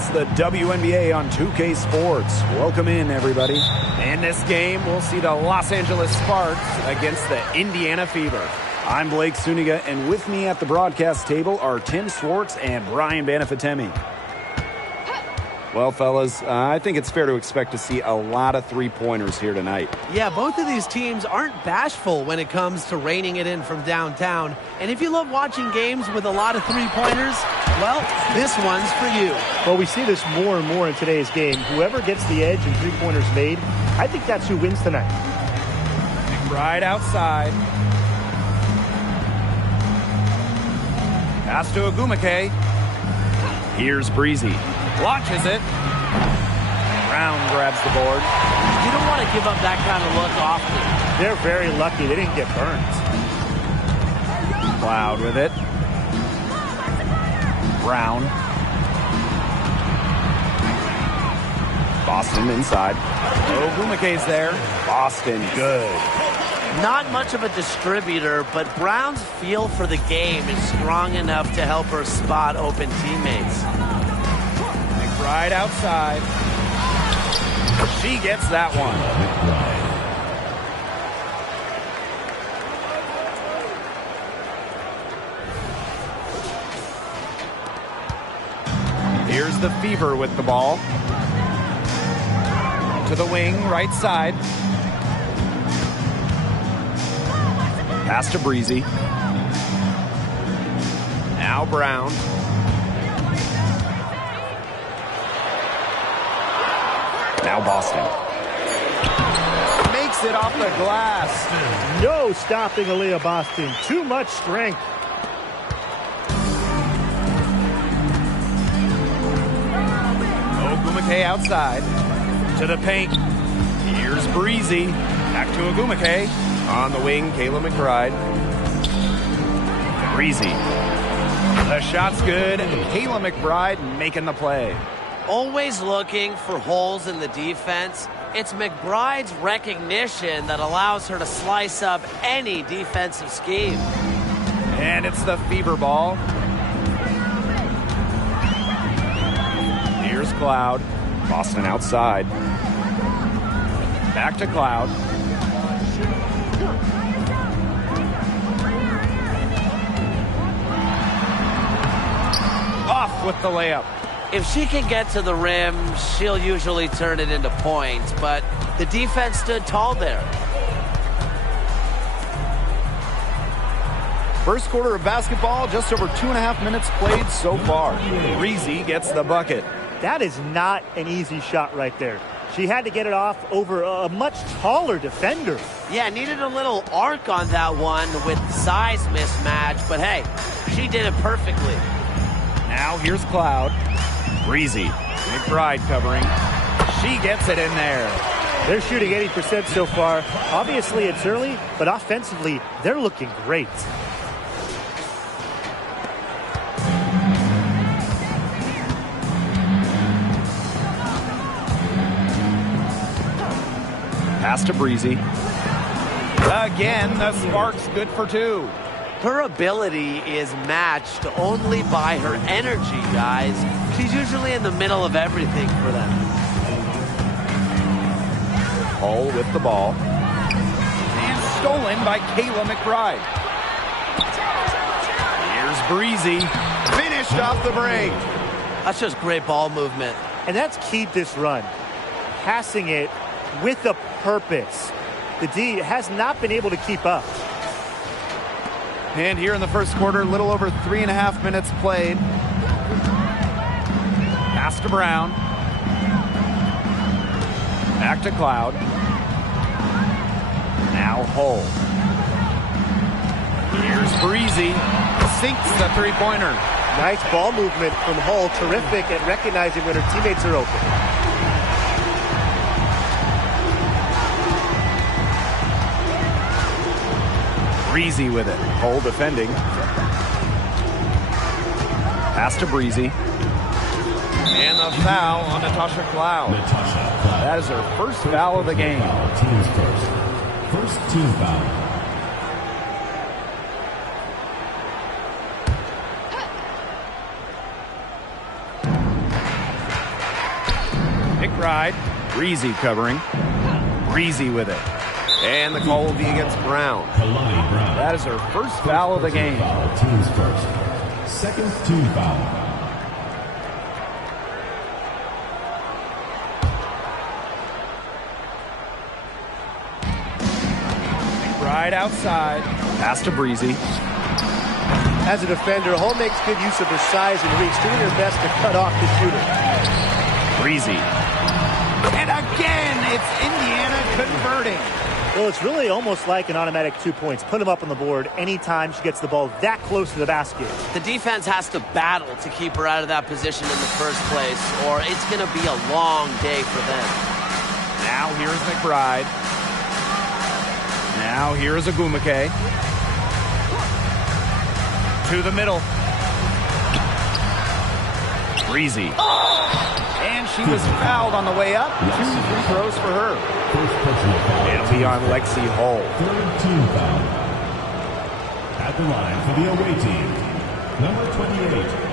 It's the WNBA on 2K Sports. Welcome in, everybody. In this game, we'll see the Los Angeles Sparks against the Indiana Fever. I'm Blake Suniga, and with me at the broadcast table are Tim Swartz and Brian Banafitemi. Well, fellas, I think it's fair to expect to see a lot of three-pointers here tonight. Yeah, both of these teams aren't bashful when it comes to reining it in from downtown. And if you love watching games with a lot of three-pointers, well, this one's for you. Well, we see this more and more in today's game. Whoever gets the edge and three-pointers made, I think that's who wins tonight. Right outside. Pass to Agumake. Here's Breezy. Launches it. Brown grabs the board. You don't want to give up that kind of look often. They're very lucky they didn't get burned. Cloud with it. Brown. Boston inside. Ogumake's there. Boston good. Not much of a distributor, but Brown's feel for the game is strong enough to help her spot open teammates. Right outside. She gets that one. Here's the Fever with the ball. To the wing, right side. Pass to Breezy. Now Brown. Now Boston. Makes it off the glass. No stopping Aaliyah Boston. Too much strength. Ogumake outside. To the paint. Here's Breezy. Back to Ogumake. On the wing, Kayla McBride. Breezy. The shot's good. Kayla McBride making the play. Always looking for holes in the defense. It's McBride's recognition that allows her to slice up any defensive scheme. And it's the Fever ball. Here's Cloud. Boston outside. Back to Cloud. Off with the layup. If she can get to the rim, she'll usually turn it into points, but the defense stood tall there. First quarter of basketball, just over 2.5 minutes played so far. Breezy gets the bucket. That is not an easy shot right there. She had to get it off over a much taller defender. Yeah, needed a little arc on that one with size mismatch, but hey, she did it perfectly. Now here's Cloud. Breezy. McBride covering. She gets it in there. They're shooting 80% so far. Obviously, it's early, but offensively, they're looking great. Pass to Breezy. Again, the Sparks good for two. Her ability is matched only by her energy, guys. She's usually in the middle of everything for them. Hull with the ball. And stolen by Kayla McBride. Here's Breezy. Finished off the break. That's just great ball movement. And that's keyed this run. Passing it with a purpose. The D has not been able to keep up. And here in the first quarter, a little over 3.5 minutes played. Pass to Brown. Back to Cloud. Now Hull. Here's Breezy. Sinks the three-pointer. Nice ball movement from Hull. Terrific at recognizing when her teammates are open. Breezy with it. Hull defending. Pass to Breezy. And the foul on Natasha Cloud. That is her first foul of the game. Team's first team foul. McBride. Breezy covering. Breezy with it. And the call will be against Brown. That is her first foul of the game. Team's first. Second team foul. Right outside. Pass to Breezy. As a defender, Hull makes good use of her size and reach, doing her best to cut off the shooter. Breezy. And again, it's Indiana converting. Well, it's really almost like an automatic 2 points. Put them up on the board anytime she gets the ball that close to the basket. The defense has to battle to keep her out of that position in the first place, or it's going to be a long day for them. Now here's McBride. Now here's Agumake. To the middle. Breezy. And she was fouled on the way up. 2 free throws for her. It'll be on Lexi Hull. Third team foul. At the line for the away team, number 28.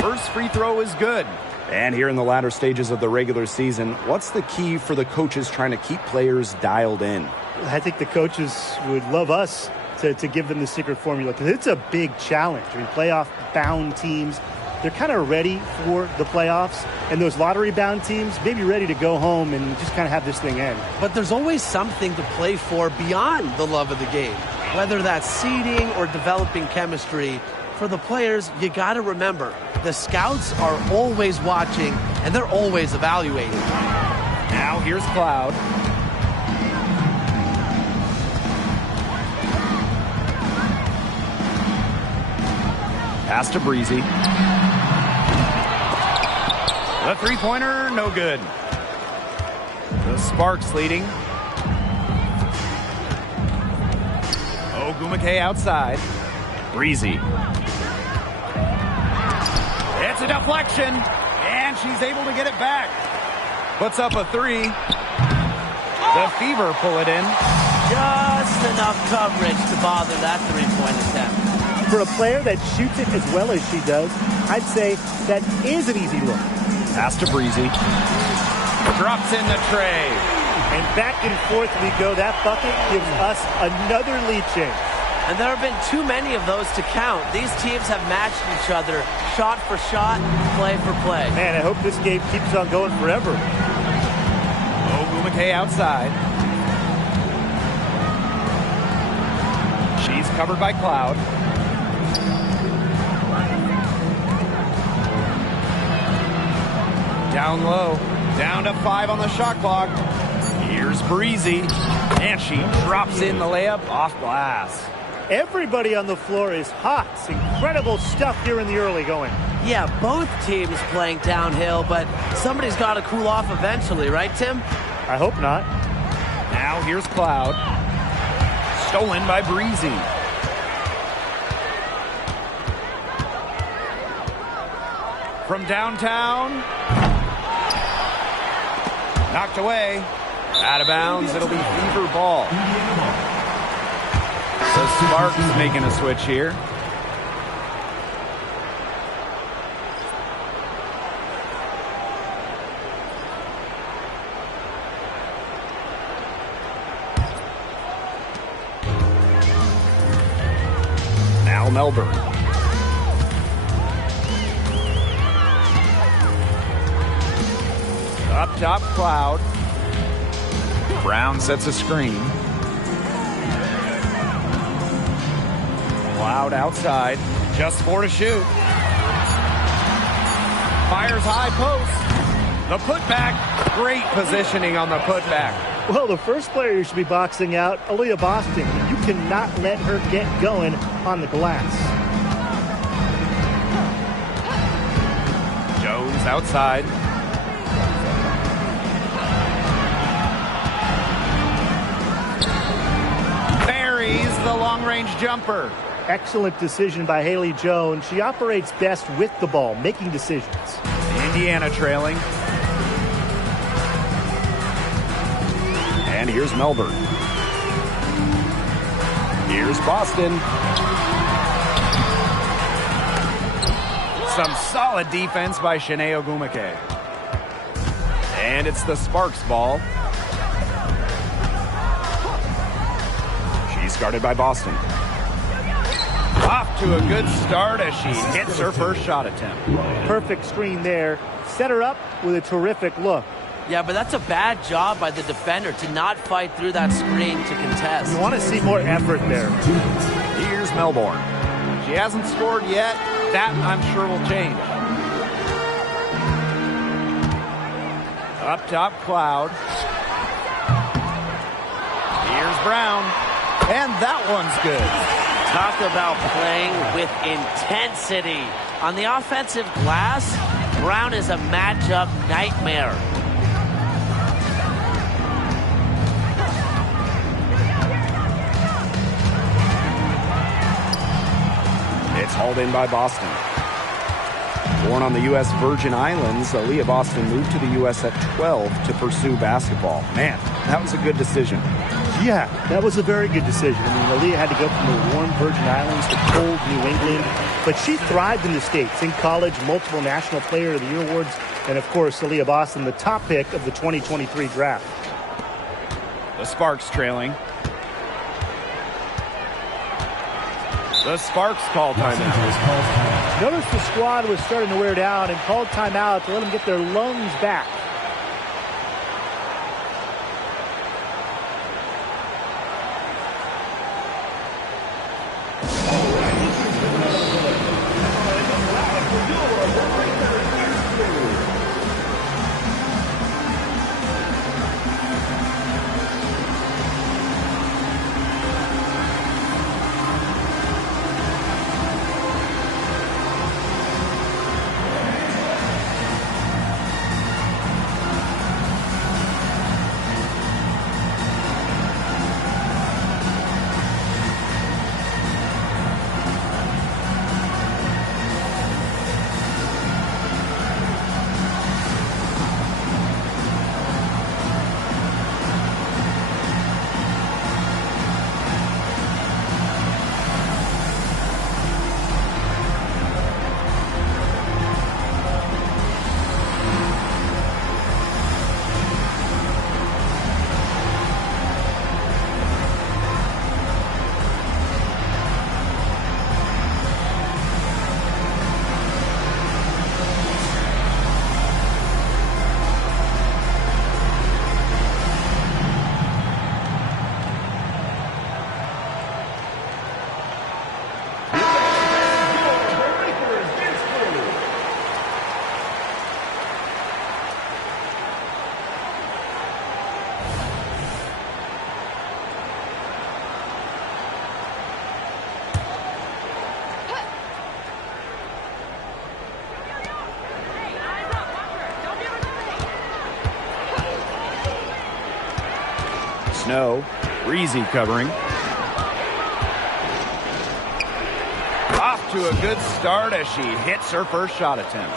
First free throw is good. And here in the latter stages of the regular season, what's the key for the coaches trying to keep players dialed in? I think the coaches would love us to give them the secret formula because it's a big challenge. I mean, playoff-bound teams, they're kind of ready for the playoffs. And those lottery-bound teams may be ready to go home and just kind of have this thing end. But there's always something to play for beyond the love of the game, whether that's seeding or developing chemistry. For the players, you got to remember, the scouts are always watching, and they're always evaluating. Now here's Cloud. Pass to Breezy. The three-pointer, no good. The Sparks leading. Ogumake outside. Breezy. It's a deflection, and she's able to get it back. Puts up a three. The Fever pull it in. Just enough coverage to bother that three-point attempt. For a player that shoots it as well as she does, I'd say that is an easy look. Pass to Breezy. Drops in the tray. And back and forth we go. That bucket gives us another lead change. And there have been too many of those to count. These teams have matched each other shot for shot, play for play. Man, I hope this game keeps on going forever. Ogumake outside. She's covered by Cloud. Down low. Down to 5 on the shot clock. Here's Breezy. And she drops in the layup off glass. Everybody on the floor is hot. It's incredible stuff here in the early going. Yeah, both teams playing downhill, but somebody's got to cool off eventually, right, Tim? I hope not. Now here's Cloud. Stolen by Breezy. From downtown. Knocked away. Out of bounds. It'll be Fever ball. So Sparks making a switch here. Now Melbourne. Up top, Cloud. Brown sets a screen. Cloud outside. Just 4 to shoot. Fires high post. The putback. Great positioning on the putback. Well, the first player who should be boxing out, Aaliyah Boston. You cannot let her get going on the glass. Jones outside. the long-range jumper. Excellent decision by Haley Jones. She operates best with the ball, making decisions. Indiana trailing. And here's Melbourne. Here's Boston. Some solid defense by Shanae Ogwumike. And it's the Sparks ball. She's guarded by Boston. Off to a good start as she hits her first shot attempt. Perfect screen there. Set her up with a terrific look. Yeah, but that's a bad job by the defender to not fight through that screen to contest. You want to see more effort there. Here's Melbourne. She hasn't scored yet. That, I'm sure, will change. Up top, Cloud. Here's Brown. And that one's good. Talk about playing with intensity. On the offensive glass, Brown is a matchup nightmare. It's hauled in by Boston. Born on the U.S. Virgin Islands, Aaliyah Boston moved to the U.S. at 12 to pursue basketball. Man, that was a good decision. Yeah, that was a very good decision. I mean, Aaliyah had to go from the warm Virgin Islands to cold New England, but she thrived in the States. In college, multiple National Player of the Year awards, and of course, Aaliyah Boston, the top pick of the 2023 draft. The Sparks trailing. The Sparks call timeout. Notice the squad was starting to wear down and called timeout to let them get their lungs back. Snow, Breezy covering. Off to a good start as she hits her first shot attempt.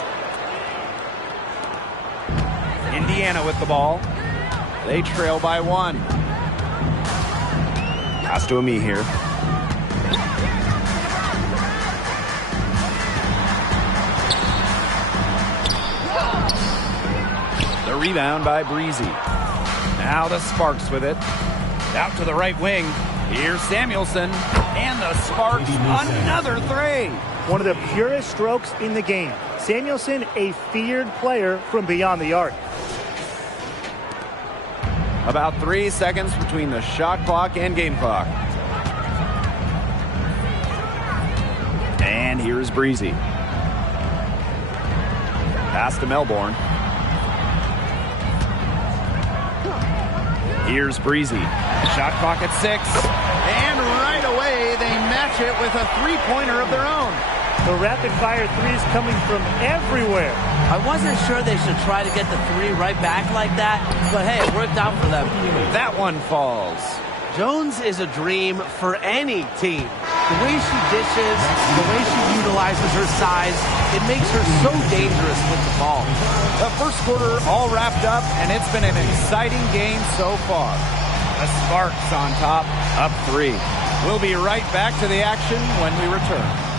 Indiana with the ball. They trail by 1. Pass to Ami here. The rebound by Breezy. Now the Sparks with it. Out to the right wing. Here's Samuelson. And the Sparks, another three. One of the purest strokes in the game. Samuelson, a feared player from beyond the arc. About 3 seconds between the shot clock and game clock. And here's Breezy. Pass to Melbourne. Here's Breezy. Shot clock at 6. And right away, they match it with a three-pointer of their own. The rapid-fire threes coming from everywhere. I wasn't sure they should try to get the 3 right back like that, but hey, it worked out for them. That one falls. Jones is a dream for any team. The way she dishes, the way she utilizes her size, it makes her so dangerous with the ball. The first quarter all wrapped up, and it's been an exciting game so far. The Sparks on top, up 3. We'll be right back to the action when we return.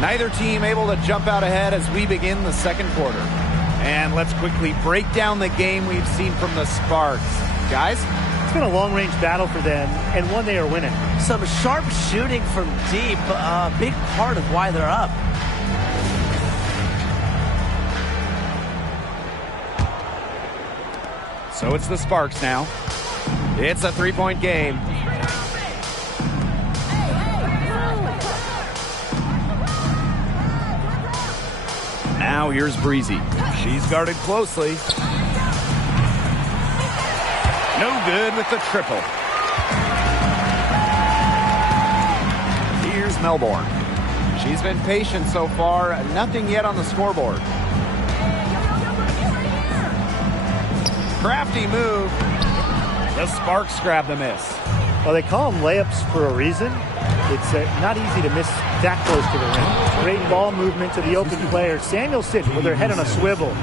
Neither team able to jump out ahead as we begin the second quarter. And let's quickly break down the game we've seen from the Sparks. Guys? It's been a long-range battle for them, and one they are winning. Some sharp shooting from deep, a big part of why they're up. So it's the Sparks now. It's a three-point game. Now here's Breezy. She's guarded closely. No good with the triple. Here's Melbourne. She's been patient so far. Nothing yet on the scoreboard. Crafty move. The Sparks grab the miss. Well, they call them layups for a reason. It's not easy to miss that close to the rim. Great ball movement to the open player. Samuelson with her head on a swivel.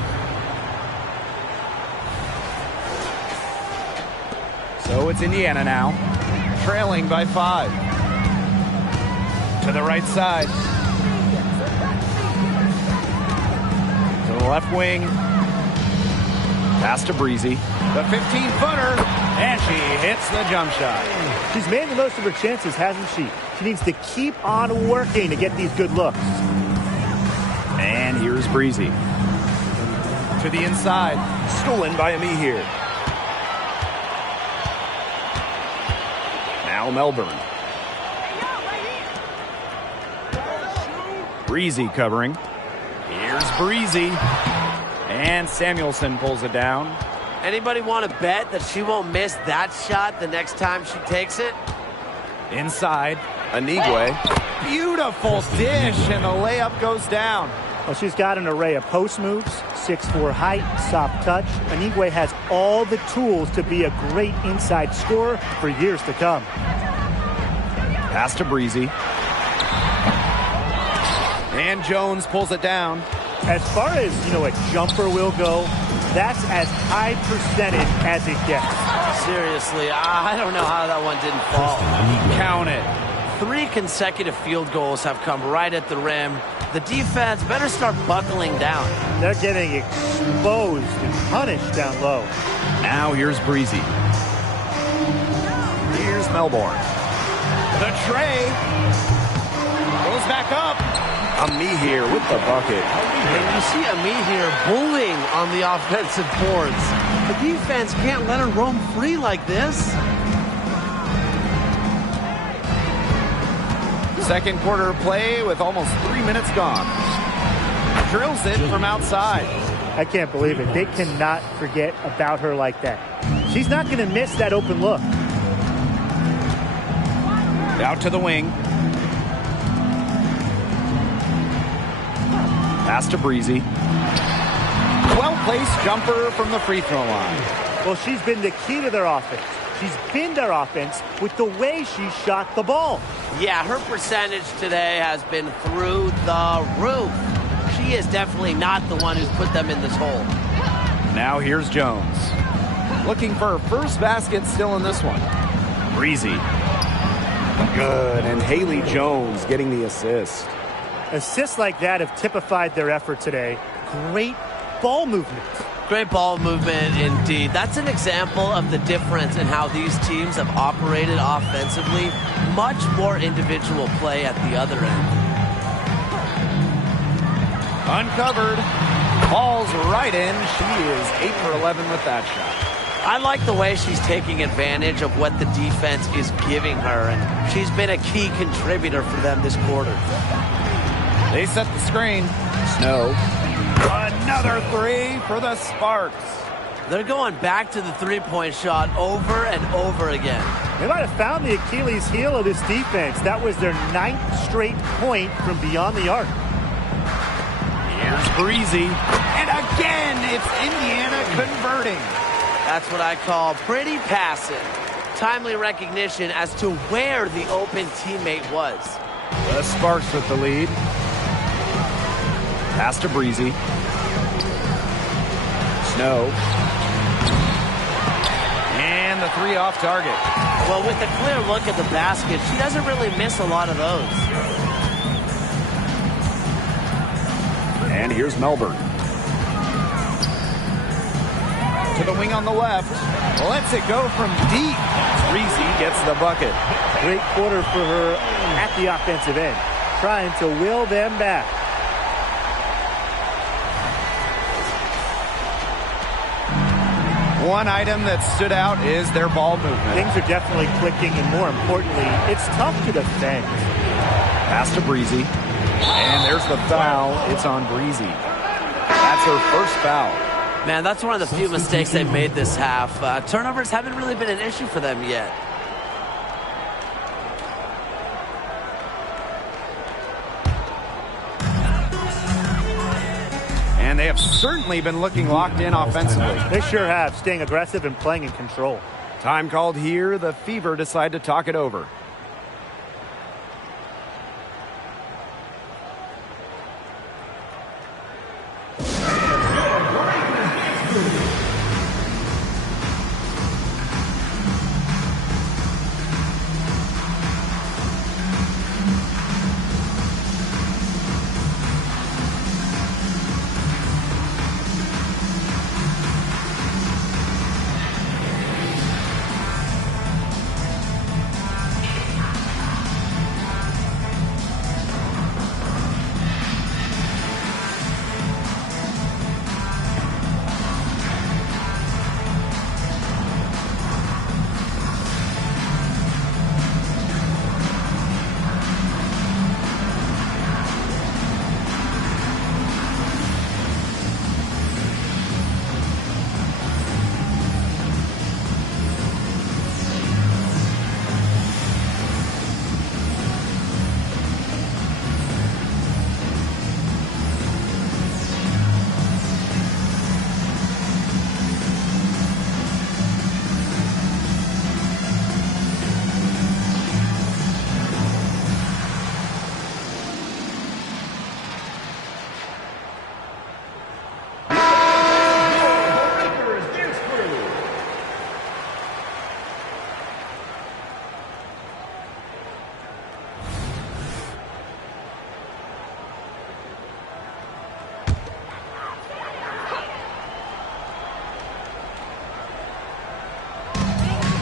So it's Indiana now, trailing by 5. To the right side. To the left wing. Pass to Breezy. The 15-footer, and she hits the jump shot. She's made the most of her chances, hasn't she? She needs to keep on working to get these good looks. And here's Breezy. To the inside. Stolen by Ami here. Now Melbourne. Breezy covering. Here's Breezy. And Samuelson pulls it down. Anybody want to bet that she won't miss that shot the next time she takes it? Inside, Anigwe. Beautiful dish, and the layup goes down. Well, she's got an array of post moves, 6'4" height, soft touch. Anigwe has all the tools to be a great inside scorer for years to come. Pass to Breezy. And Jones pulls it down. As far as, a jumper will go, that's as high percentage as it gets. Seriously, I don't know how that one didn't fall. Count it. 3 consecutive field goals have come right at the rim. The defense better start buckling down. They're getting exposed and punished down low. Now here's Breezy. Here's Melbourne. The tray goes back up. Ami here with the bucket. And you see Ami here bullying on the offensive boards. The defense can't let her roam free like this. Second quarter play with almost 3 minutes gone. Drills it from outside. I can't believe it. They cannot forget about her like that. She's not going to miss that open look. Out to the wing. Pass to Breezy. Well-placed jumper from the free throw line. Well, she's been the key to their offense. She's been their offense with the way she shot the ball. Yeah, her percentage today has been through the roof. She is definitely not the one who's put them in this hole. Now here's Jones. Looking for her first basket still in this one. Breezy. Good, and Haley Jones getting the assist. Assists like that have typified their effort today. Great ball movement. Great ball movement indeed. That's an example of the difference in how these teams have operated offensively. Much more individual play at the other end. Uncovered. Falls right in. She is 8 for 11 with that shot. I like the way she's taking advantage of what the defense is giving her, and she's been a key contributor for them this quarter. They set the screen. Snow Another three for the Sparks. They're going back to the three-point shot over and over again. They might have found the Achilles heel of this defense. That was their 9th straight point from beyond the arc. Here's Breezy. And again, it's Indiana converting. That's what I call pretty passive. Timely recognition as to where the open teammate was. The Sparks with the lead. Pass to Breezy. Snow. And the three off target. Well, with a clear look at the basket, she doesn't really miss a lot of those. And here's Melbourne. To the wing on the left. Lets it go from deep. Breezy gets the bucket. Great quarter for her at the offensive end, trying to will them back. One item that stood out is their ball movement. Things are definitely clicking, and more importantly, it's tough to defend. Pass to Breezy. And there's the foul. It's on Breezy. That's her first foul. Man, that's one of the few mistakes they've made this half. Turnovers haven't really been an issue for them yet. And they have certainly been looking locked in offensively. They sure have, staying aggressive and playing in control. Time called here. The Fever decide to talk it over.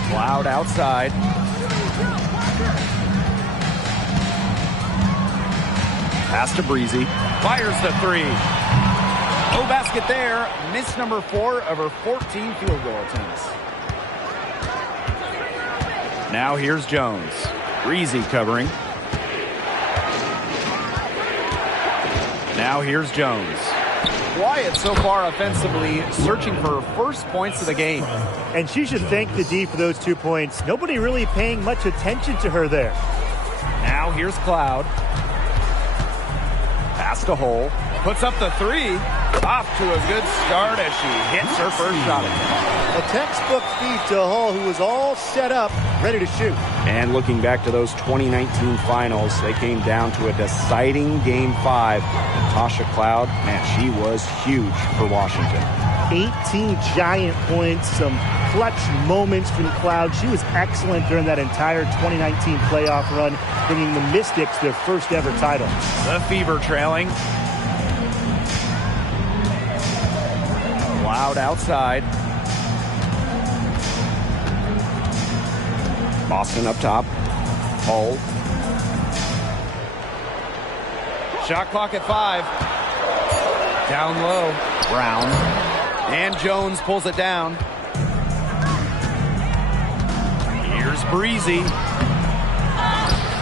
Cloud outside. Pass to Breezy. Fires the three. No basket there. Miss number 4 of her 14 field goal attempts. Now here's Jones. Breezy covering. Now here's Jones. Quiet so far offensively, searching for her first points of the game. And she should thank the D for those 2 points. Nobody really paying much attention to her there. Now here's Cloud. Pass to Hole. Puts up the three. Off to a good start as she hits her first shot. A textbook thief to Hull, who was all set up, ready to shoot. And looking back to those 2019 finals, they came down to a deciding Game 5. Natasha Cloud, man, she was huge for Washington. 18 giant points, some clutch moments from Cloud. She was excellent during that entire 2019 playoff run, bringing the Mystics their first ever title. The Fever trailing. Cloud outside. Boston up top. Hull. Shot clock at 5. Down low. Brown. And Jones pulls it down. Here's Breezy.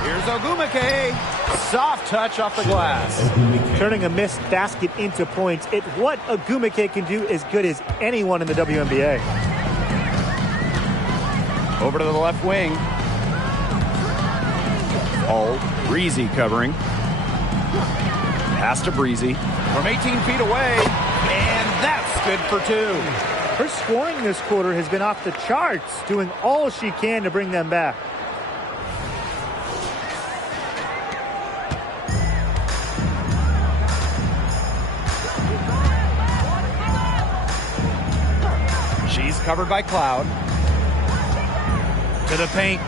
Here's Ogumake. Soft touch off the glass. Turning a missed basket into points. It's what Ogumike can do as good as anyone in the WNBA. Over to the left wing. All Breezy covering. Pass to Breezy. From 18 feet away. And that's good for 2. Her scoring this quarter has been off the charts, doing all she can to bring them back. She's covered by Cloud. To the paint.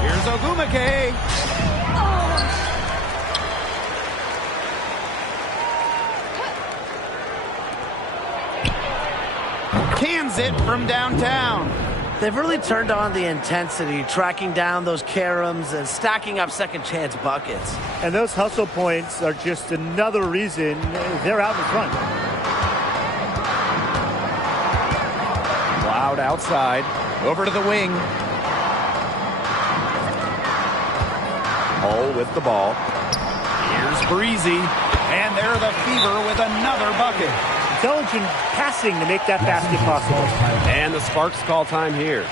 Here's Ogumike. Cans it from downtown. They've really turned on the intensity, tracking down those caroms and stacking up second chance buckets. And those hustle points are just another reason they're out in front. Cloud outside. Over to the wing. Hull with the ball. Here's Breezy. And they're the Fever with another bucket. Intelligent passing to make that basket possible. And the Sparks call time here.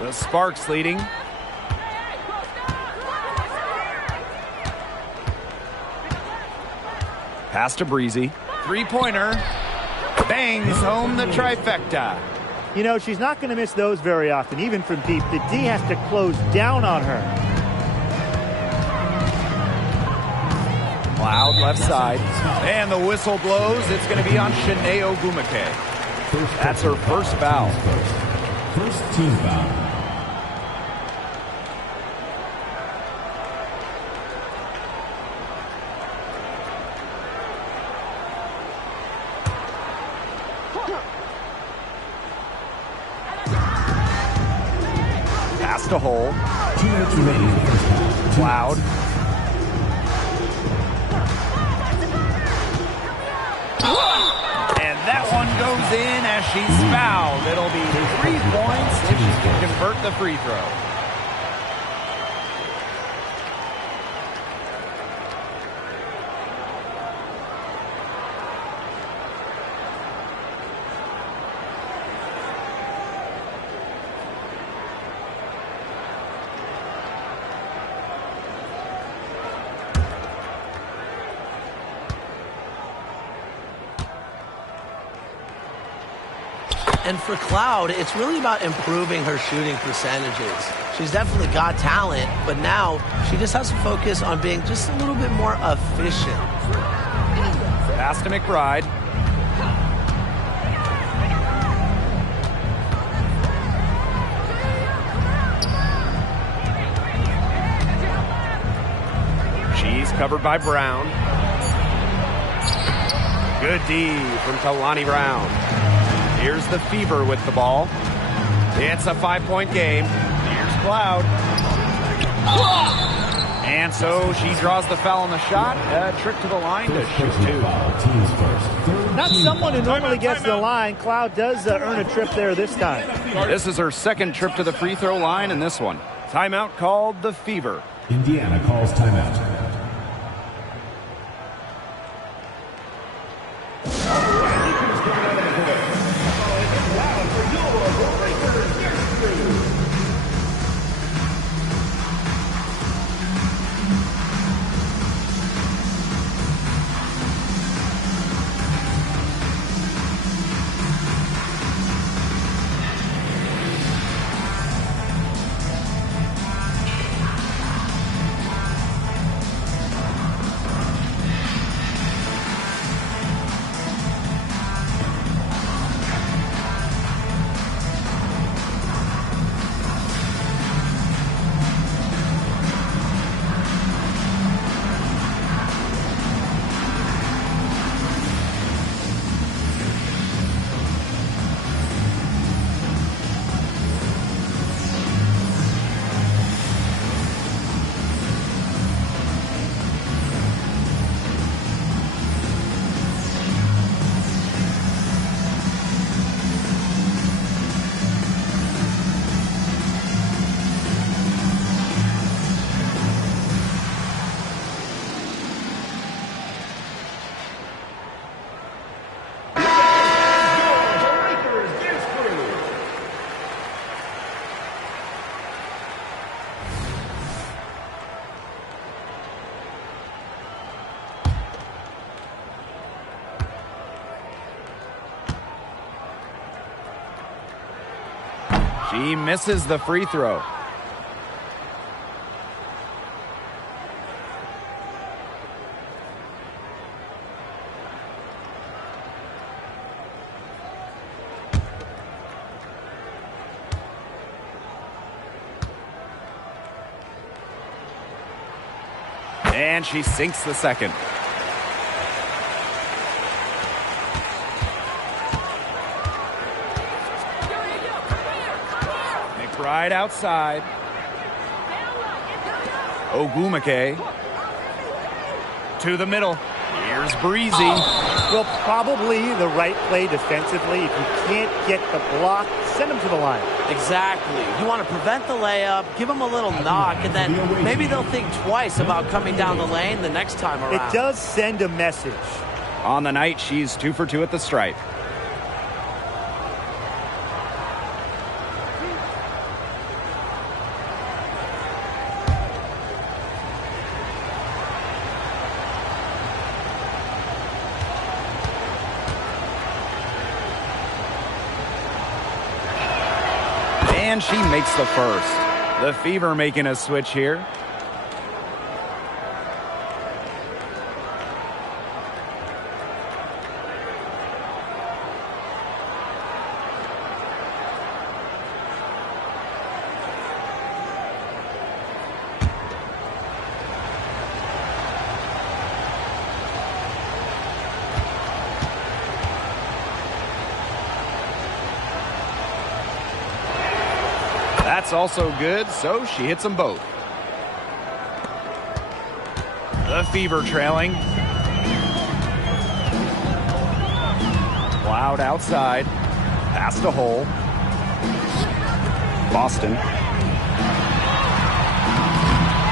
The Sparks leading. Pass to Breezy. Three-pointer. Bangs home the trifecta. You know, she's not going to miss those very often, even from deep. The D has to close down on her. Cloud left side. And the whistle blows. It's going to be on Shanae Ogumike. That's her first foul. First team foul. Pass to Hole. 2 minutes remaining in the first half. Cloud. And that one goes in as she's fouled. It'll be 3 points if she can convert the free throw. And for Cloud, it's really about improving her shooting percentages. She's definitely got talent, but now she just has to focus on being just a little bit more efficient. Pass to McBride. She's covered by Brown. Good D from Kalani Brown. Here's the Fever with the ball. It's a 5-point game. Here's Cloud. And so she draws the foul on the shot. A trip to the line to shoot 2. Not someone who normally gets to the line. Cloud does earn a trip there this time. This is her second trip to the free throw line in this one. Timeout called the Fever. Indiana calls timeout. She misses the free throw. And she sinks the second. Right outside. Ogumake to the middle. Here's Breezy. Well, probably the right play defensively. If you can't get the block, send them to the line. Exactly. You want to prevent the layup, give them a little knock, and then maybe they'll think twice about coming down the lane the next time around. It does send a message. On the night, she's 2 for 2 at the stripe. And she makes the first. The Fever making a switch here. That's also good, so she hits them both. The Fever trailing. Cloud outside. Pass to hole. Boston.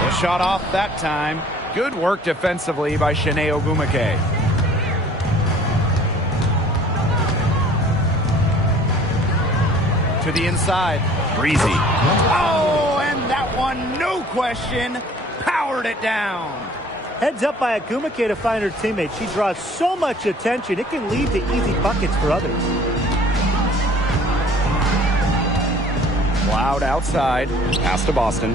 The shot off that time. Good work defensively by Shanae Ogumake. To the inside. Breezy. Oh, and that one, no question, powered it down. Heads up by Ogumake to find her teammate. She draws so much attention, it can lead to easy buckets for others. Cloud outside. Pass to Boston.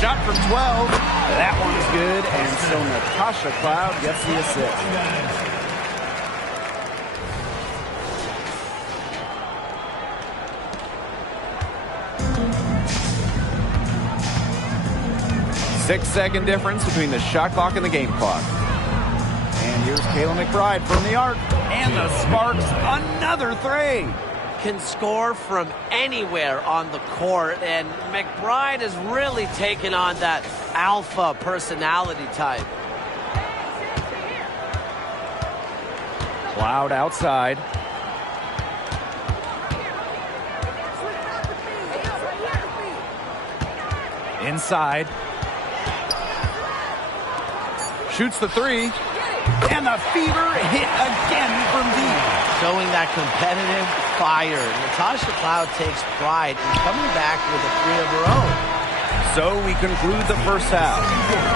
Shot from 12. That one's good, and so Natasha Cloud gets the assist. 6-second difference between the shot clock and the game clock. And here's Mikayla McBride from the arc. And the Sparks, another three. Can score from anywhere on the court, and McBride has really taken on that alpha personality type. Cloud outside. Inside. Shoots the three. And the Fever hit again from deep. Showing that competitive fire. Natasha Cloud takes pride in coming back with a three of her own. So we conclude the first half.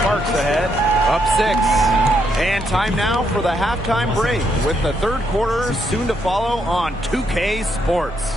Sparks ahead, up 6. And time now for the halftime break with the third quarter soon to follow on 2K Sports.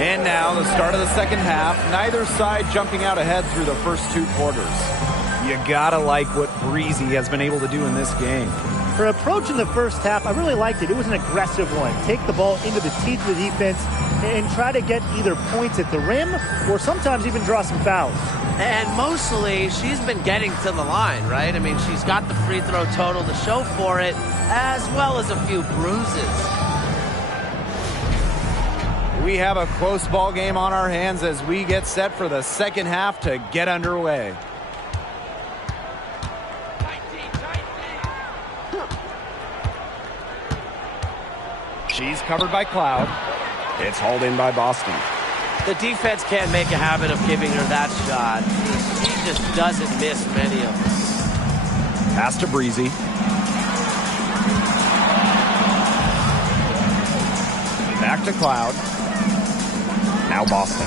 And now the start of the second half. Neither side jumping out ahead through the first 2 quarters. You gotta like what Breezy has been able to do in this game. Her approach in the first half, I really liked it. It was an aggressive one. Take the ball into the teeth of the defense and try to get either points at the rim or sometimes even draw some fouls. And mostly, she's been getting to the line, right? I mean, she's got the free throw total to show for it, as well as a few bruises. We have a close ball game on our hands as we get set for the second half to get underway. She's covered by Cloud. It's hauled in by Boston. The defense can't make a habit of giving her that shot. She just doesn't miss many of them. Pass to Breezy. Back to Cloud. Now Boston.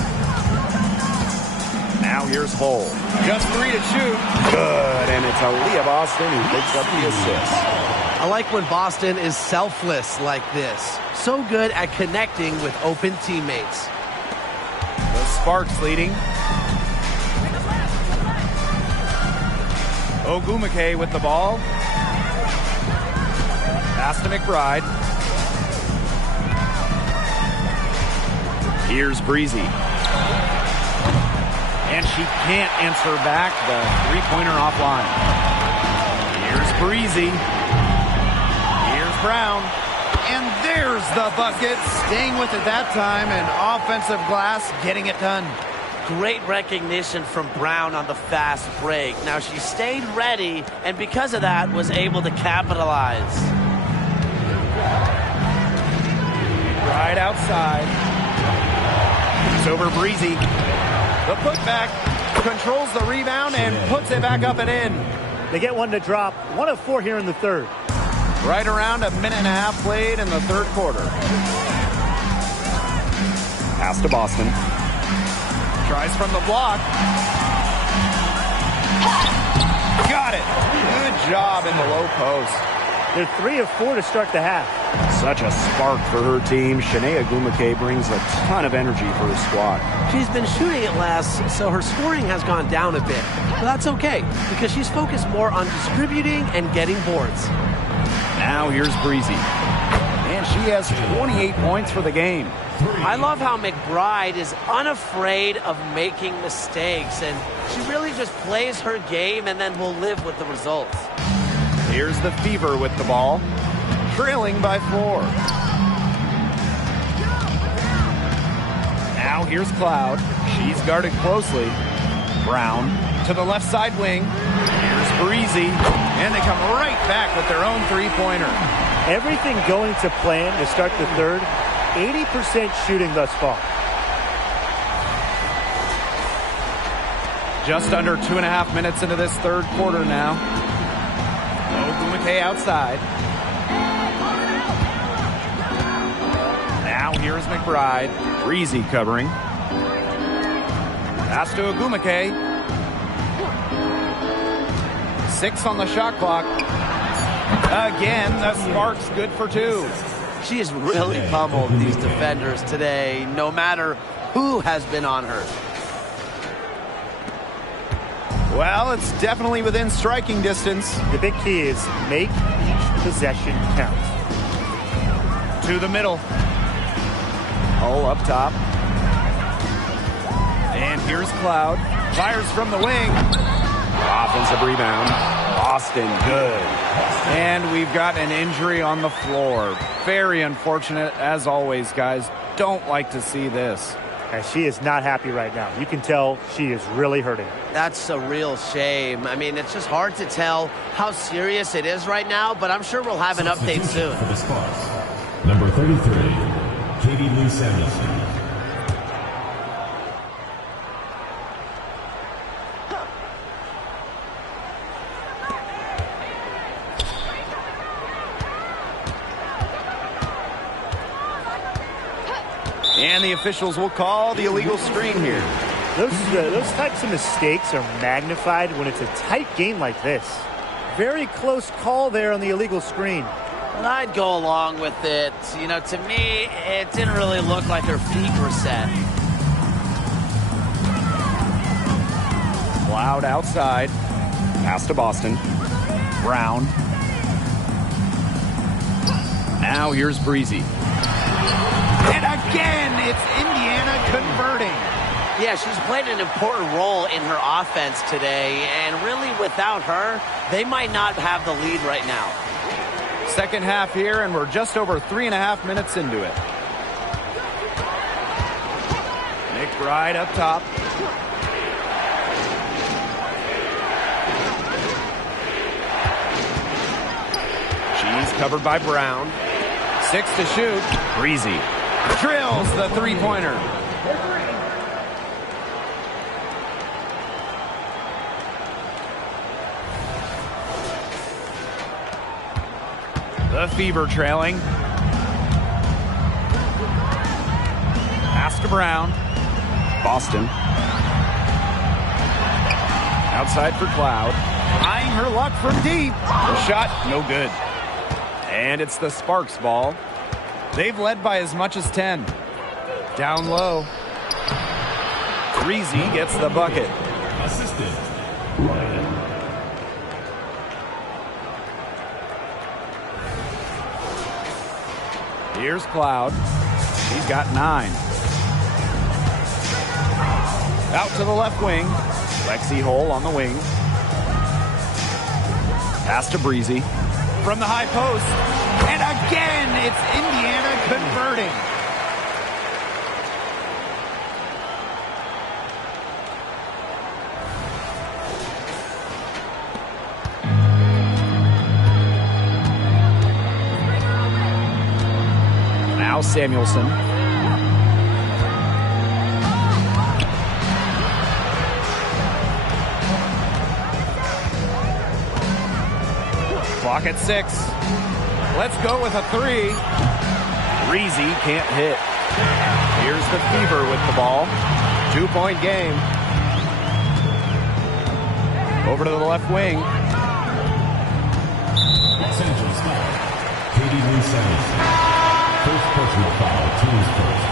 Now here's Hull. Just 3 to shoot. Good, and it's Aaliyah Boston who picks up the assist. I like when Boston is selfless like this. So good at connecting with open teammates. The Sparks leading. Ogumake with the ball. Pass to McBride. Here's Breezy. And she can't answer back the three-pointer offline. Here's Breezy. Here's Brown. And there's the bucket. Staying with it that time, and offensive glass getting it done. Great recognition from Brown on the fast break. Now she stayed ready, and because of that, was able to capitalize. outside. It's over Breezy. The putback controls the rebound and puts it back up and in. They get one to drop. 1 of 4 here in the third. Right around a minute and a half played in the third quarter. Pass to Boston. Tries from the block. Got it. Good job in the low post. They're 3 of 4 to start the half. Such a spark for her team. Shanae Ogumake brings a ton of energy for her squad. She's been shooting it less, so her scoring has gone down a bit. But that's okay, because she's focused more on distributing and getting boards. Now here's Breezy. And she has 28 points for the game. I love how McBride is unafraid of making mistakes, and she really just plays her game and then will live with the results. Here's the Fever with the ball, trailing by 4. Now here's Cloud. She's guarded closely. Brown to the left side wing. Here's Breezy. And they come right back with their own three-pointer. Everything going to plan to start the third. 80% shooting thus far. Just under 2.5 minutes into this third quarter now. Ogumake outside. Now here's McBride. Breezy covering. Pass to Ogumake. 6 on the shot clock. Again, the spark's good for 2. She has really pummeled these defenders today, no matter who has been on her. Well, it's definitely within striking distance. The big key is make each possession count. To the middle. Hull up top. And here's Cloud. Fires from the wing. Offensive rebound. Boston, good. And we've got an injury on the floor. Very unfortunate, as always, guys. Don't like to see this. And she is not happy right now. You can tell she is really hurting. That's a real shame. I mean, it's just hard to tell how serious it is right now, but I'm sure we'll have an update soon. For the Sparks, number 33, Katie Lou Samuelson. And the officials will call the illegal screen here. Those types of mistakes are magnified when it's a tight game like this. Very close call there on the illegal screen. But I'd go along with it. You know, to me, it didn't really look like her feet were set. Cloud outside. Pass to Boston. Brown. Now here's Breezy. And again, it's Indiana converting. Yeah, she's played an important role in her offense today, and really without her, they might not have the lead right now. Second half here, and we're just over 3.5 minutes into it. McBride up top. She's covered by Brown. 6 to shoot. Breezy drills the three-pointer. The Fever trailing. Pass to Brown. Boston. Outside for Cloud. Eyeing her luck from deep. The shot, no good. And it's the Sparks ball. They've led by as much as 10. Down low. Breezy gets the bucket. Assistant, Ryan. Here's Cloud. She's got 9. Out to the left wing. Lexi Hole on the wing. Pass to Breezy. From the high post. And again, it's Indiana converting. Now Samuelson. Clock at 6. Let's go with a 3. Breezy can't hit. Here's the Fever with the ball. 2-point game. Over to the left wing. Los Angeles foul. Katie Lou Sanders. First personal foul, team's first.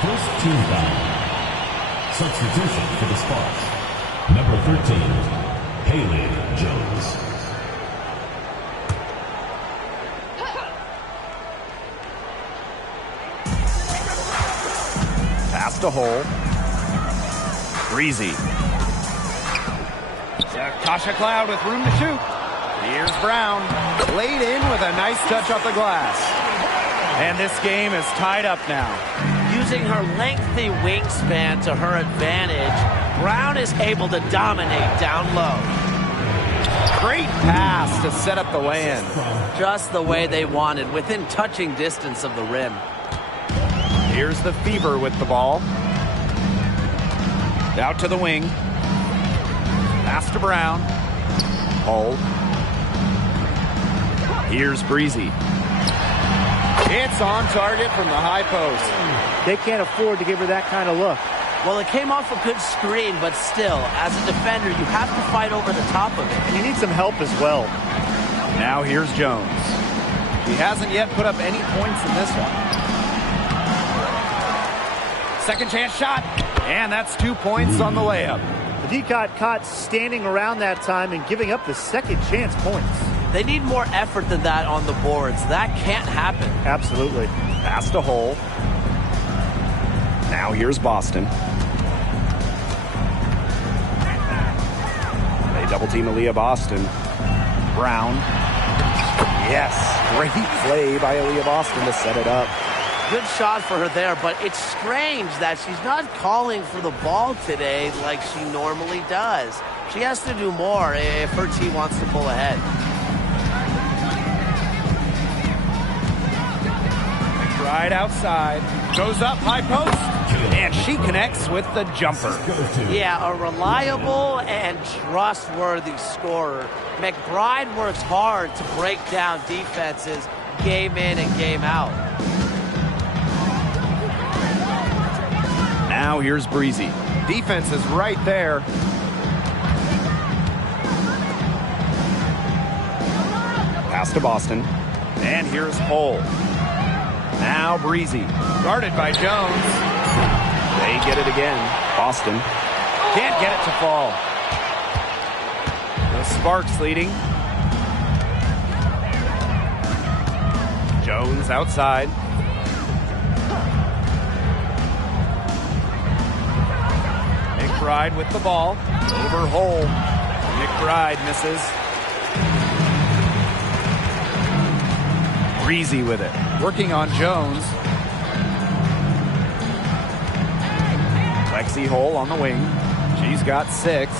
First team foul. Substitution for the Sparks. Number 13, Haley Jones. Pass to Hole. Breezy. Tasha Cloud with room to shoot. Here's Brown. Laid in with a nice touch off the glass. And this game is tied up now. Using her lengthy wingspan to her advantage, Brown is able to dominate down low. Great pass to set up the lay-in. Just the way they wanted, within touching distance of the rim. Here's the Fever with the ball. Out to the wing. Pass to Brown. Hole. Here's Breezy. It's on target from the high post. They can't afford to give her that kind of look. Well, it came off a good screen, but still, as a defender, you have to fight over the top of it. And you need some help as well. Now here's Jones. He hasn't yet put up any points in this one. Second chance shot, and that's 2 points on the layup. The D got caught standing around that time and giving up the second chance points. They need more effort than that on the boards. That can't happen. Absolutely. Pass to Hole. Now here's Boston. They double team Aaliyah Boston. Brown. Yes, great play by Aaliyah Boston to set it up. Good shot for her there, but it's strange that she's not calling for the ball today like she normally does. She has to do more if her team wants to pull ahead. Right outside. Goes up, high post. And she connects with the jumper. Yeah, a reliable and trustworthy scorer. McBride works hard to break down defenses game in and game out. Now here's Breezy. Defense is right there. Pass to Boston. And here's Hole. Now Breezy. Guarded by Jones. They get it again. Boston can't get it to fall. The Sparks leading. Jones outside. McBride with the ball. Over Hole. McBride misses. Breezy with it. Working on Jones. Lexi Hole on the wing. She's got 6. Here's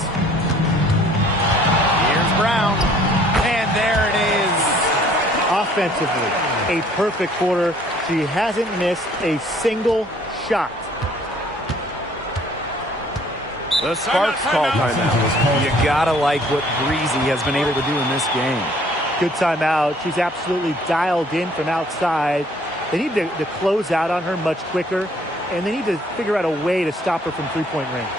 Brown. And there it is. Offensively, a perfect quarter. She hasn't missed a single shot. The Sparks call timeout. You gotta like what Breezy has been able to do in this game. Good timeout. She's absolutely dialed in from outside. They need to close out on her much quicker, and they need to figure out a way to stop her from three-point range.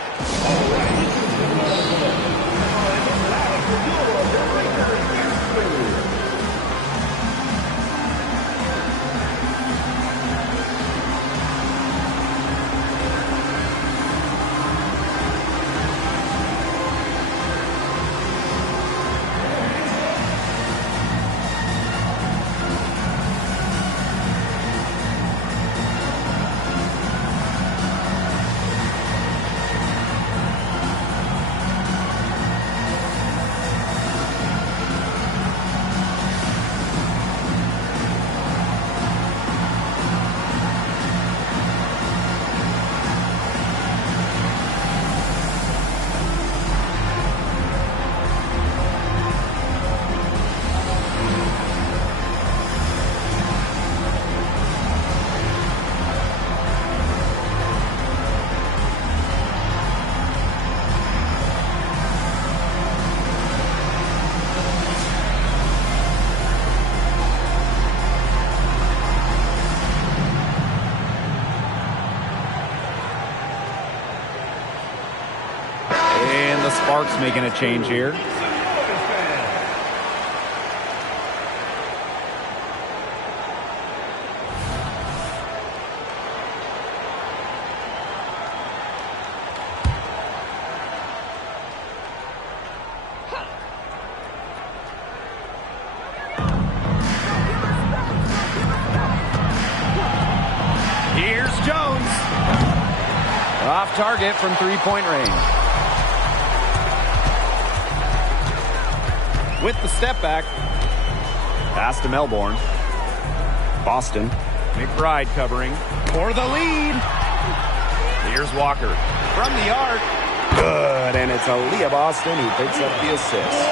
Sparks making a change here. Here's Jones. Off target from three-point range. With the step back. Pass to Melbourne. Boston. McBride covering for the lead. Here's Walker. From the arc. Good. And it's Aaliyah Boston who picks up the assist.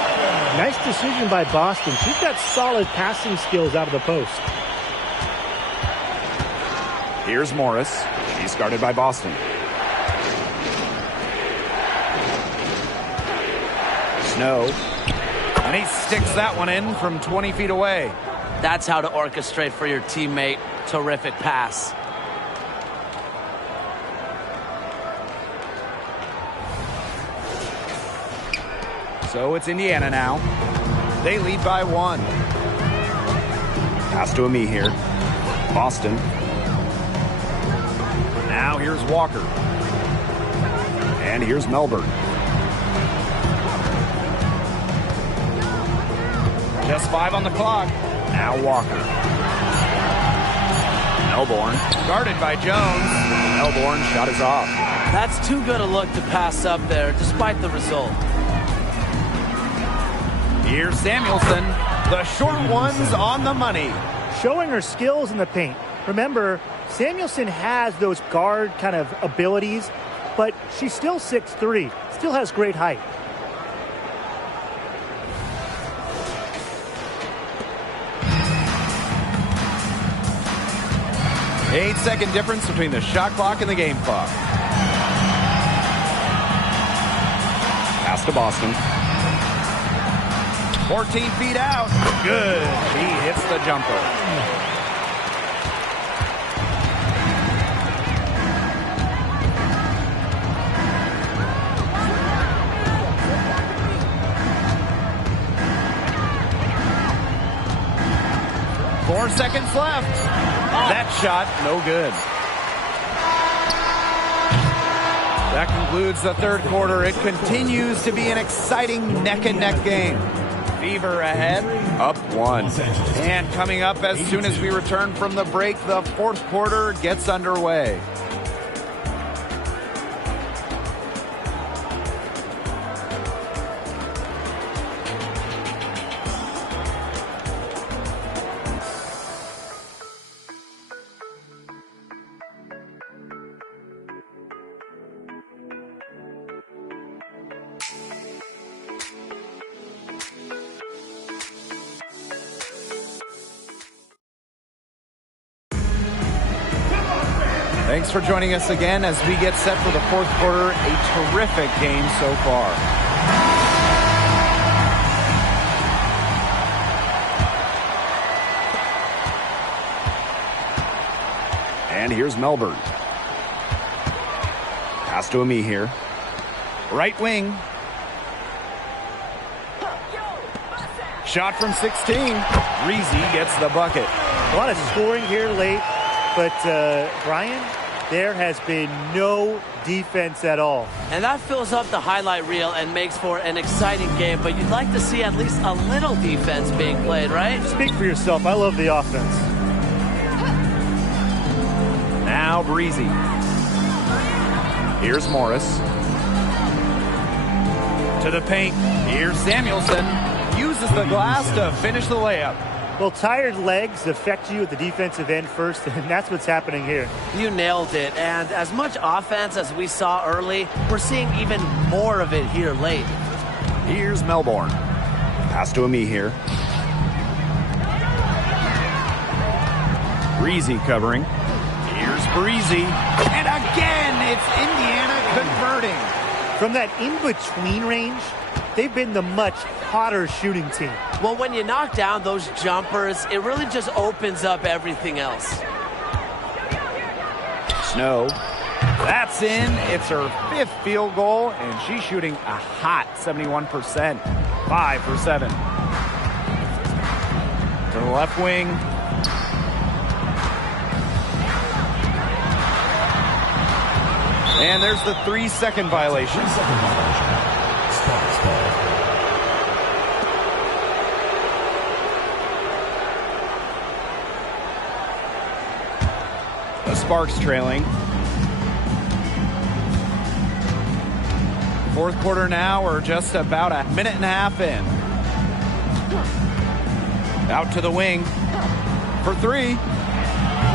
Nice decision by Boston. She's got solid passing skills out of the post. Here's Morris. She's guarded by Boston. Snow. And he sticks that one in from 20 feet away. That's how to orchestrate for your teammate. Terrific pass. So it's Indiana now. They lead by 1. Pass to Ami here. Boston. Now here's Walker. And here's Melbourne. Just 5 on the clock. Now Walker. Melbourne. Guarded by Jones. Melbourne shot is off. That's too good a look to pass up there, despite the result. Here's Samuelson. The short one's on the money. Showing her skills in the paint. Remember, Samuelson has those guard kind of abilities, but she's still 6'3", still has great height. Eight-second difference between the shot clock and the game clock. Pass to Boston. 14 feet out. Good. He hits the jumper. Four seconds left. That shot, no good. That concludes the third quarter. It continues to be an exciting neck-and-neck game. Fever ahead, up 1. And coming up as soon as we return from the break, the fourth quarter gets underway. Thanks for joining us again as we get set for the fourth quarter. A terrific game so far. And here's Melbourne. Pass to Ami here. Right wing. Shot from 16. Reezy gets the bucket. A lot of scoring here late, but Brian, there has been no defense at all. And that fills up the highlight reel and makes for an exciting game, but you'd like to see at least a little defense being played, right? Speak for yourself. I love the offense. Now Breezy. Here's Morris. To the paint. Here's Samuelson. Uses the glass to finish the layup. Well, tired legs affect you at the defensive end first, and that's what's happening here. You nailed it. And as much offense as we saw early, we're seeing even more of it here late. Here's Melbourne. Pass to Ami here. Breezy covering. Here's Breezy. And again, it's Indiana converting. From that in-between range, they've been the much hotter shooting team. Well, when you knock down those jumpers, it really just opens up everything else. Snow. That's in. It's her 5th field goal, and she's shooting a hot 71%. 5 for 7. To the left wing. And there's the 3-second violation. Sparks ball. The Sparks trailing. 4th quarter now. We're just about a minute and a half in. Out to the wing for 3.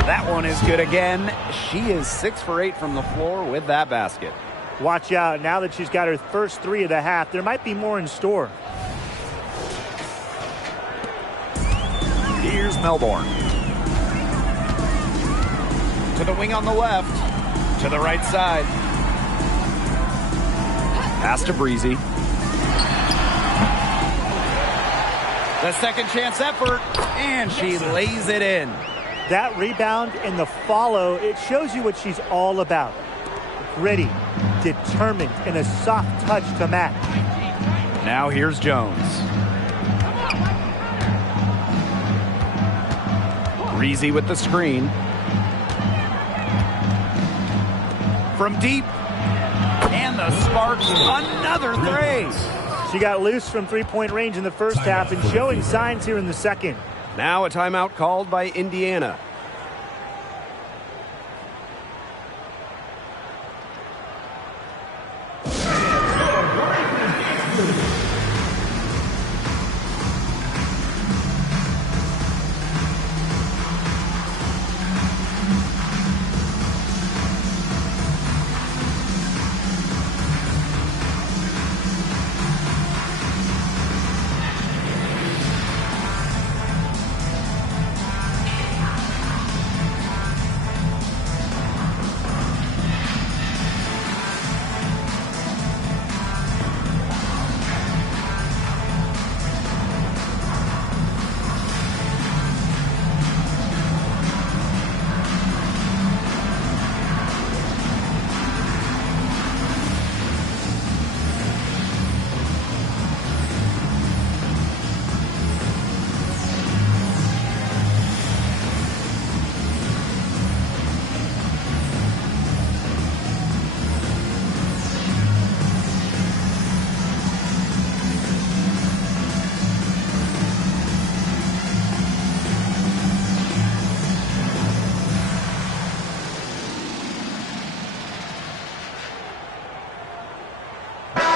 That one is good again. She is 6 for 8 from the floor with that basket. Watch out. Now that she's got her first 3 of the half, there might be more in store. Here's Melbourne. To the wing on the left. To the right side. Pass to Breezy. The second chance effort. And she lays it in. That rebound and the follow, it shows you what she's all about. Gritty, determined, and a soft touch to match. Now here's Jones. Breezy with the screen. From deep. And the Sparks, another 3. She got loose from three-point range in the first half and showing signs here in the second. Now a timeout called by Indiana.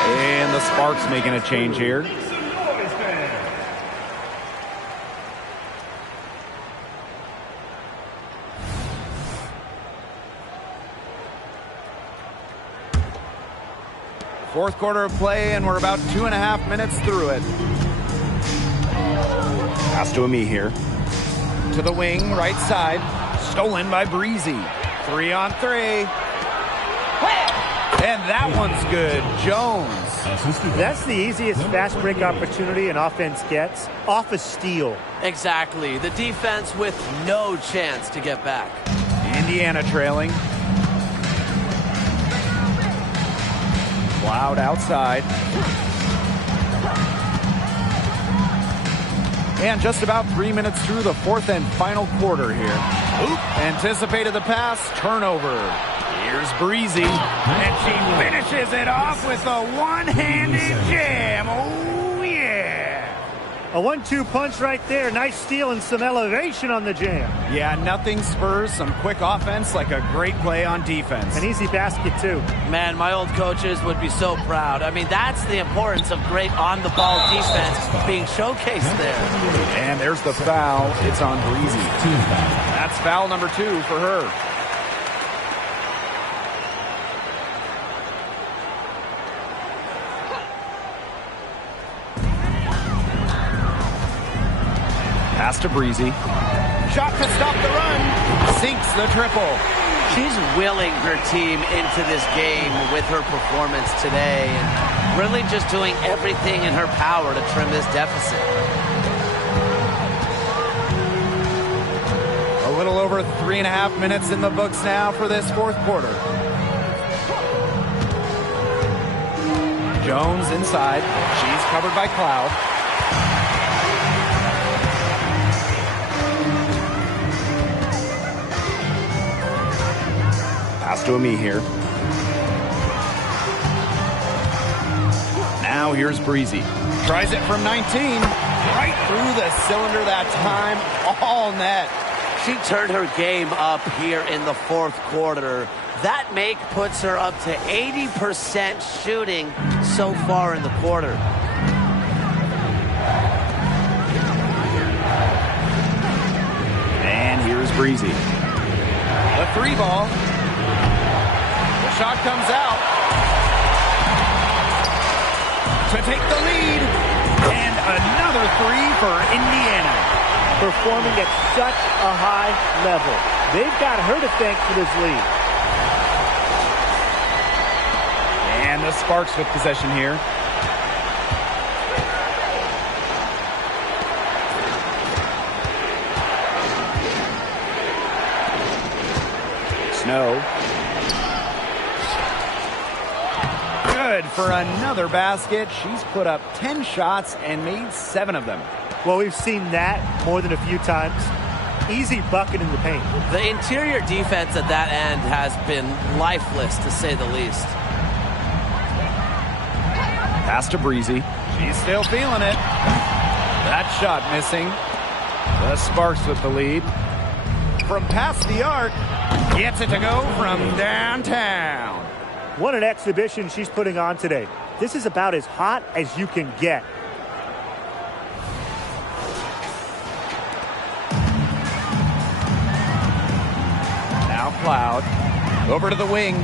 And the Sparks making a change here. Fourth quarter of play, and we're about 2.5 minutes through it. Pass to Ami here. To the wing, right side. Stolen by Breezy. 3 on 3. And that one's good. Jones. That's the easiest fast break opportunity an offense gets. Off a steal. Exactly. The defense with no chance to get back. Indiana trailing. Cloud outside. And just about 3 minutes through the fourth and final quarter here. Oop, anticipated the pass. Turnover. Here's Breezy. And she finishes it off with a one-handed jam. Oh, yeah. A 1-2 punch right there. Nice steal and some elevation on the jam. Yeah, nothing spurs some quick offense like a great play on defense. An easy basket, too. Man, my old coaches would be so proud. I mean, that's the importance of great on-the-ball defense being showcased there. And there's the foul. It's on Breezy. That's foul number 2 for her. Pass to Breezy. Shot to stop the run. Sinks the triple. She's willing her team into this game with her performance today and really just doing everything in her power to trim this deficit. A little over 3.5 minutes in the books now for this fourth quarter. Jones inside. She's covered by Cloud. Pass to Ami here. Now here's Breezy. Tries it from 19. Right through the cylinder that time. All net. She turned her game up here in the fourth quarter. That make puts her up to 80% shooting so far in the quarter. And here's Breezy. The three ball. The shot comes out to take the lead. And another three for Indiana. Performing at such a high level. They've got her to thank for this lead. And the Sparks with possession here. Snow. Good for another basket. She's put up 10 shots and made 7 of them. Well, we've seen that more than a few times. Easy bucket in the paint. The interior defense at that end has been lifeless, to say the least. Pass to Breezy. She's still feeling it. That shot missing. The Sparks with the lead. From past the arc. Gets it to go from downtown. What an exhibition she's putting on today. This is about as hot as you can get. Now Cloud. Over to the wing.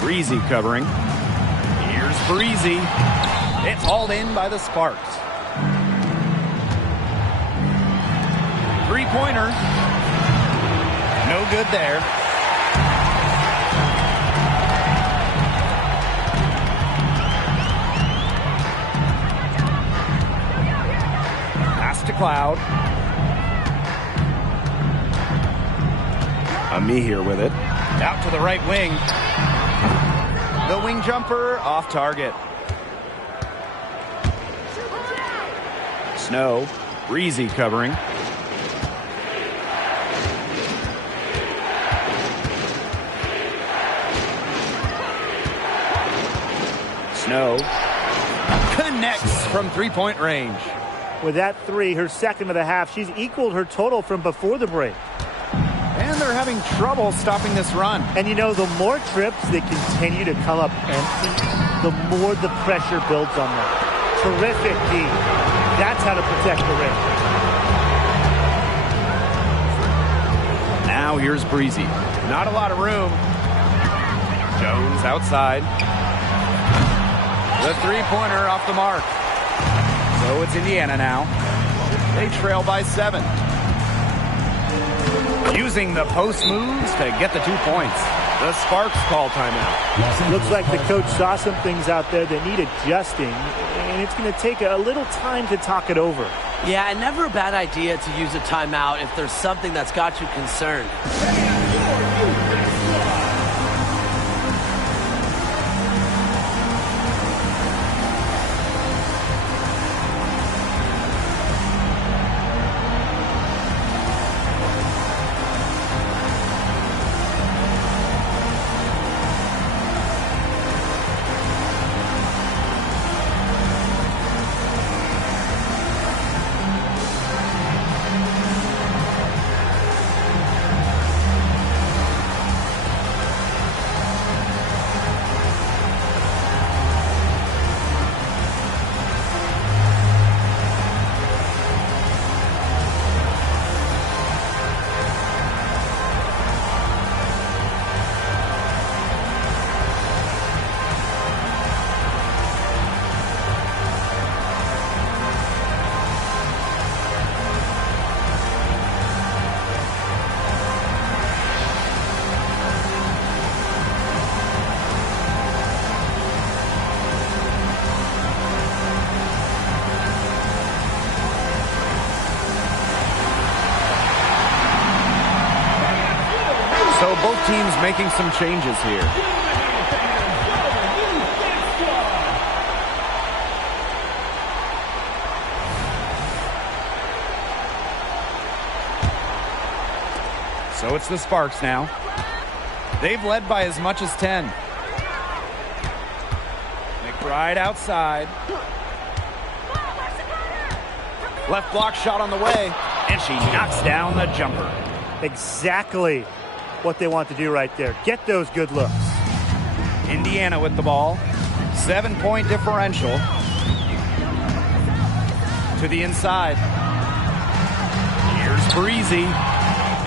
Breezy covering. Here's Breezy. It's hauled in by the Sparks. Three-pointer. No good there. Pass to Cloud. Ami here with it. Out to the right wing. The wing jumper off target. Snow. Breezy covering. Snow connects from three-point range. With that three, her second of the half, she's equaled her total from before the break. And they're having trouble stopping this run. And you know, the more trips they continue to come up empty, the more the pressure builds on them. Terrific D. That's how to protect the rim. Now here's Breezy. Not a lot of room. Jones outside. The three-pointer off the mark. So it's Indiana now. They trail by 7. Using the post moves to get the 2 points. The Sparks call timeout. Looks like the coach saw some things out there that need adjusting, and it's going to take a little time to talk it over. Yeah, and never a bad idea to use a timeout if there's something that's got you concerned. So both teams making some changes here. So it's the Sparks now. They've led by as much as 10. McBride outside. Left block shot on the way, and she knocks down the jumper. Exactly what they want to do right there. Get those good looks. Indiana with the ball. 7-point differential. To the inside. Here's Breezy.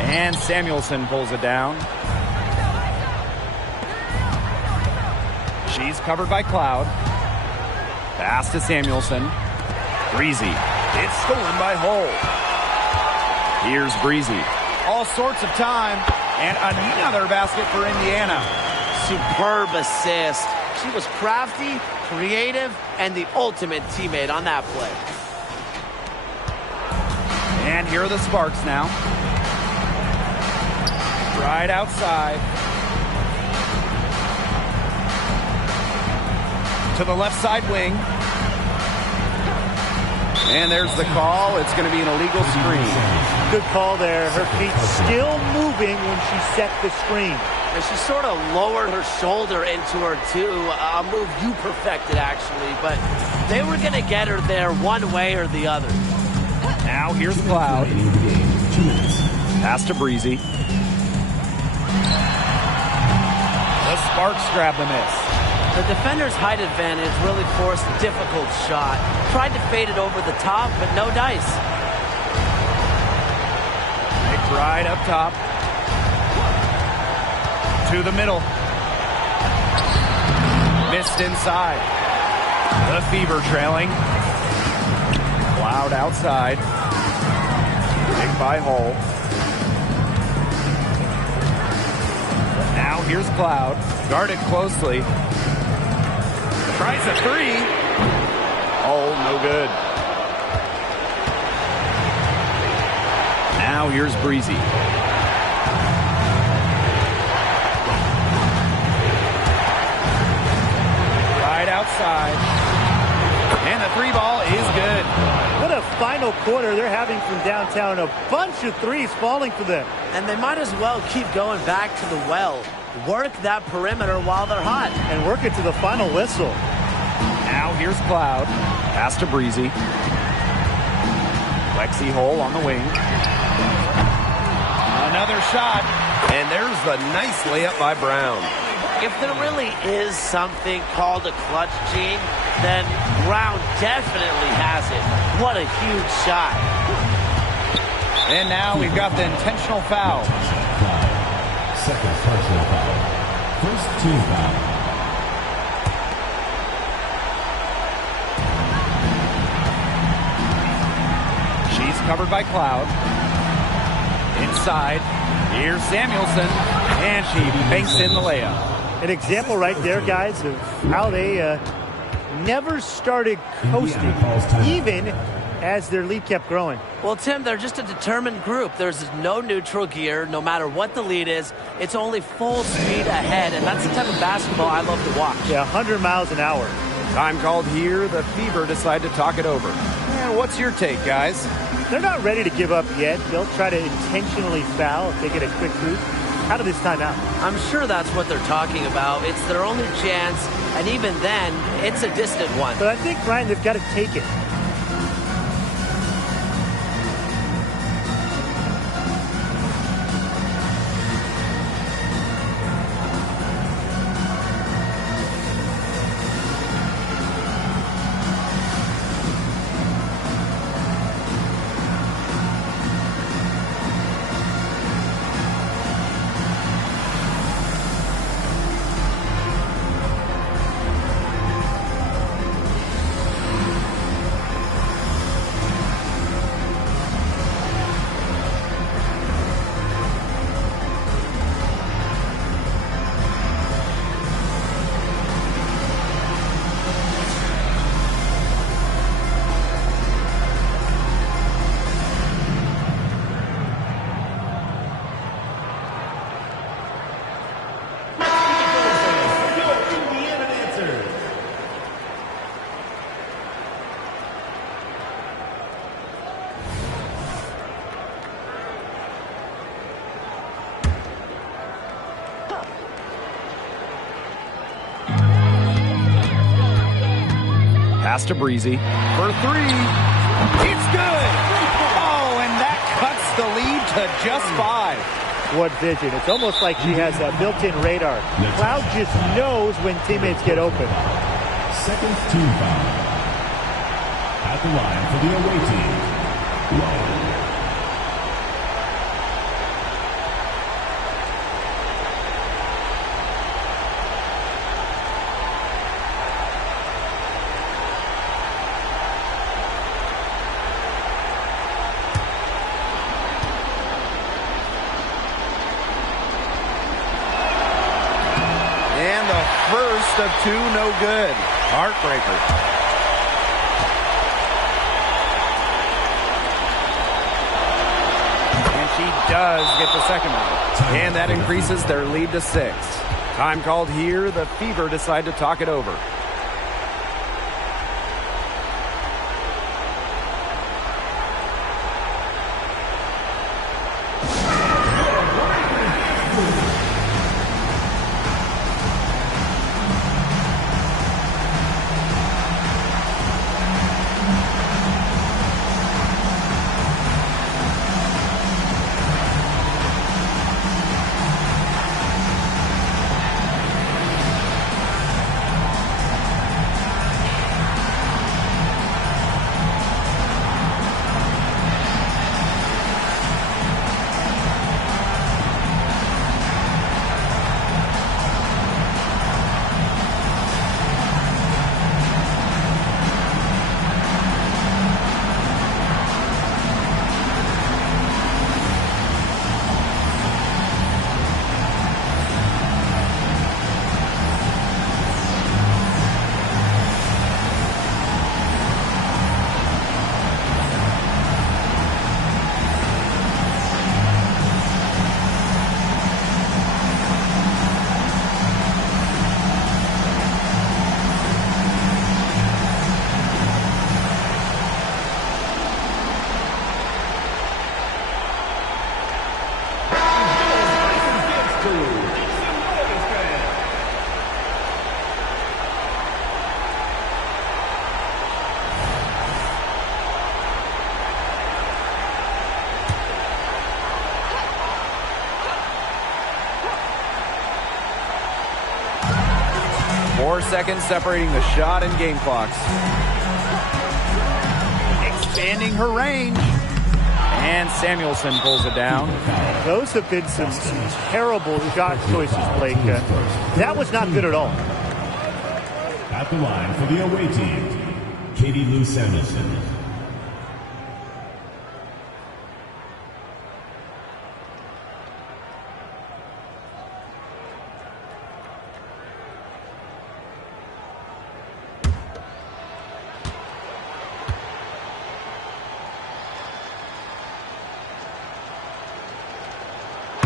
And Samuelson pulls it down. She's covered by Cloud. Pass to Samuelson. Breezy. It's stolen by Hull. Here's Breezy. All sorts of time. And another basket for Indiana. Superb assist. She was crafty, creative, and the ultimate teammate on that play. And here are the Sparks now. Right outside. To the left side wing. And there's the call. It's going to be an illegal screen. Good call there. Her feet still moving when she set the screen. And she sort of lowered her shoulder into her, too. A move you perfected, actually. But they were going to get her there one way or the other. Now here's Cloud. Pass to Breezy. The Sparks grab the miss. The defender's height advantage really forced a difficult shot. Tried to fade it over the top, but no dice. McBride up top. To the middle. Missed inside. The Fever trailing. Cloud outside. Big by Hull. Now here's Cloud. Guarded closely. Tries a three. Oh, no good. Now here's Breezy. Right outside. And the three ball is good. What a final quarter they're having from downtown. A bunch of threes falling for them. And they might as well keep going back to the well. Work that perimeter while they're hot. And work it to the final whistle. Now here's Cloud. Pass to Breezy. Lexi Hull on the wing. Another shot. And there's the nice layup by Brown. If there really is something called a clutch gene, then Brown definitely has it. What a huge shot. And now we've got the intentional foul. Second personal foul. First team foul. She's covered by Cloud. Inside. Here's Samuelson. And she banks in the layup. An example right there, guys, of how they never started coasting, even as their lead kept growing. Well, Tim, they're just a determined group. There's no neutral gear. No matter what the lead is, it's only full speed ahead, and that's the type of basketball I love to watch. Yeah, 100 miles an hour. Time called here. The Fever decide to talk it over. And what's your take, guys? They're not ready to give up yet. They'll try to intentionally foul if they get a quick boot out of this timeout. I'm sure that's what they're talking about. It's their only chance, and even then, it's a distant one. But I think, Brian, they've got to take it. Pass to Breezy for three. It's good. Oh, and that cuts the lead to just 5. What vision. It's almost like she has a built-in radar. Cloud just knows when teammates get open. Second team foul. At the line for the away team, Lowe. And the first of 2, no good. Heartbreaker. And she does get the second one. And that increases their lead to 6. Time called here. The Fever decide to talk it over. Seconds separating the shot and game clocks. Expanding her range. And Samuelson pulls it down. Those have been some terrible shot choices, Blake. That was not good at all. At the line for the away team, Katie Lou Samuelson.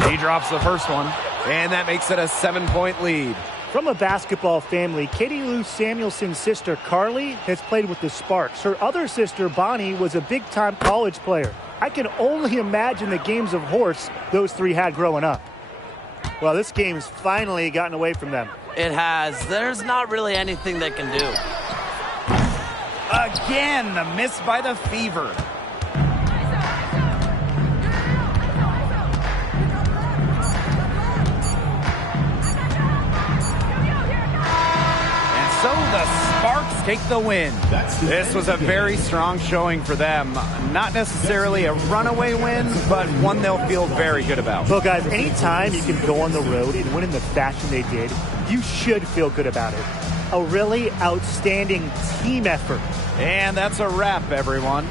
He drops the first one, and that makes it a 7-point lead. From a basketball family, Katie Lou Samuelson's sister, Farley, has played with the Sparks. Her other sister, Bonnie, was a big-time college player. I can only imagine the games of horse those three had growing up. Well, this game's finally gotten away from them. It has. There's not really anything they can do. Again, the miss by the Fever. So the Sparks take the win. This was a very strong showing for them. Not necessarily a runaway win, but one they'll feel very good about. Well, guys, anytime you can go on the road and win in the fashion they did, you should feel good about it. A really outstanding team effort. And that's a wrap, everyone.